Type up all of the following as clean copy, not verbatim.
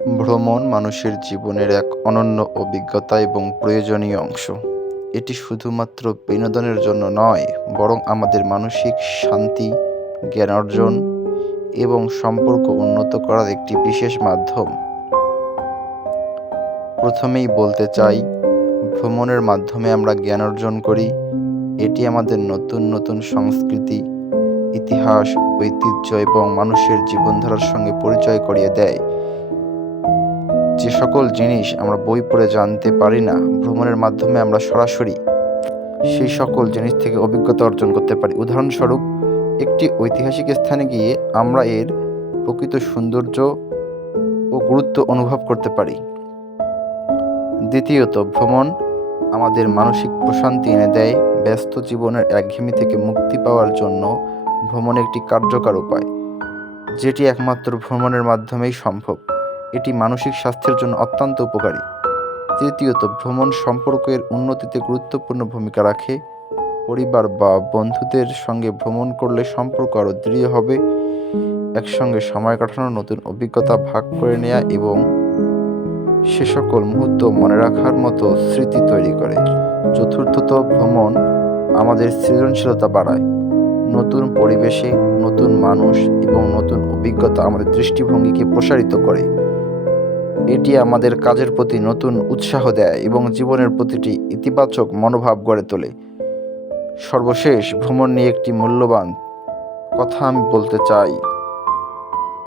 ভ্রমণ মানুষের জীবনের এক অনন্য অভিজ্ঞতা এবং প্রয়োজনীয় অংশ। এটি শুধুমাত্র বিনোদনের জন্য নয়, বরং আমাদের মানসিক শান্তি, জ্ঞান অর্জন এবং সম্পর্ক উন্নত করার একটি বিশেষ মাধ্যম। প্রথমেই বলতে চাই, ভ্রমণের মাধ্যমে আমরা জ্ঞান অর্জন করি। এটি আমাদের নতুন নতুন সংস্কৃতি, ইতিহাস, ঐতিহ্য এবং মানুষের জীবনধারার সঙ্গে পরিচয় করিয়ে দেয়। যে সকল জিনিস আমরা বই পড়ে জানতে পারি না, ভ্রমণের মাধ্যমে আমরা সরাসরি সেই সকল জিনিস থেকে অভিজ্ঞতা অর্জন করতে পারি। উদাহরণস্বরূপ, একটি ঐতিহাসিক স্থানে গিয়ে আমরা এর প্রকৃত সৌন্দর্য ও গুরুত্ব অনুভব করতে পারি। দ্বিতীয়ত, ভ্রমণ আমাদের মানসিক প্রশান্তি এনে দেয়। ব্যস্ত জীবনের একঘেয়েমি থেকে মুক্তি পাওয়ার জন্য ভ্রমণ একটি কার্যকর উপায়, যেটি একমাত্র ভ্রমণের মাধ্যমেই সম্ভব। এটি মানসিক স্বাস্থ্যের জন্য অত্যন্ত উপকারী। তৃতীয়ত, ভ্রমণ সম্পর্কের উন্নতিতে গুরুত্বপূর্ণ ভূমিকা রাখে। পরিবার বা বন্ধুদের সঙ্গে ভ্রমণ করলে সম্পর্ক আরও দৃঢ় হবে। একসঙ্গে সময় কাটানো, নতুন অভিজ্ঞতা ভাগ করে নেওয়া এবং সে সকল মুহূর্ত মনে রাখার মতো স্মৃতি তৈরি করে। চতুর্থত, ভ্রমণ আমাদের সৃজনশীলতা বাড়ায়। নতুন পরিবেশে নতুন মানুষ এবং নতুন অভিজ্ঞতা আমাদের দৃষ্টিভঙ্গিকে প্রসারিত করে। এটি আমাদের কাজের প্রতি নতুন উৎসাহ দেয় এবং জীবনের প্রতিটি ইতিবাচক মনোভাব গড়ে তোলে। সর্বশেষ, ভ্রমণ নিয়ে একটি মূল্যবান কথা আমি বলতে চাই।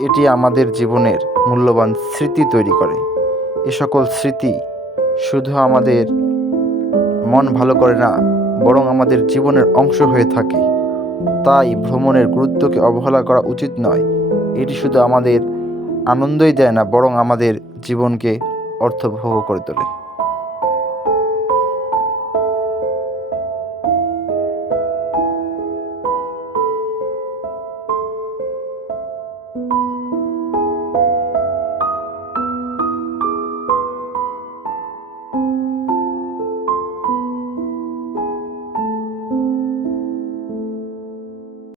এটি আমাদের জীবনের মূল্যবান স্মৃতি তৈরি করে। এ সকল স্মৃতি শুধু আমাদের মন ভালো করে না, বরং আমাদের জীবনের অংশ হয়ে থাকে। তাই ভ্রমণের গুরুত্বকে অবহেলা করা উচিত নয়। এটি শুধু আমাদের আনন্দই দেয় না, বরং আমাদের জীবনকে অর্থবহ করে তোলে।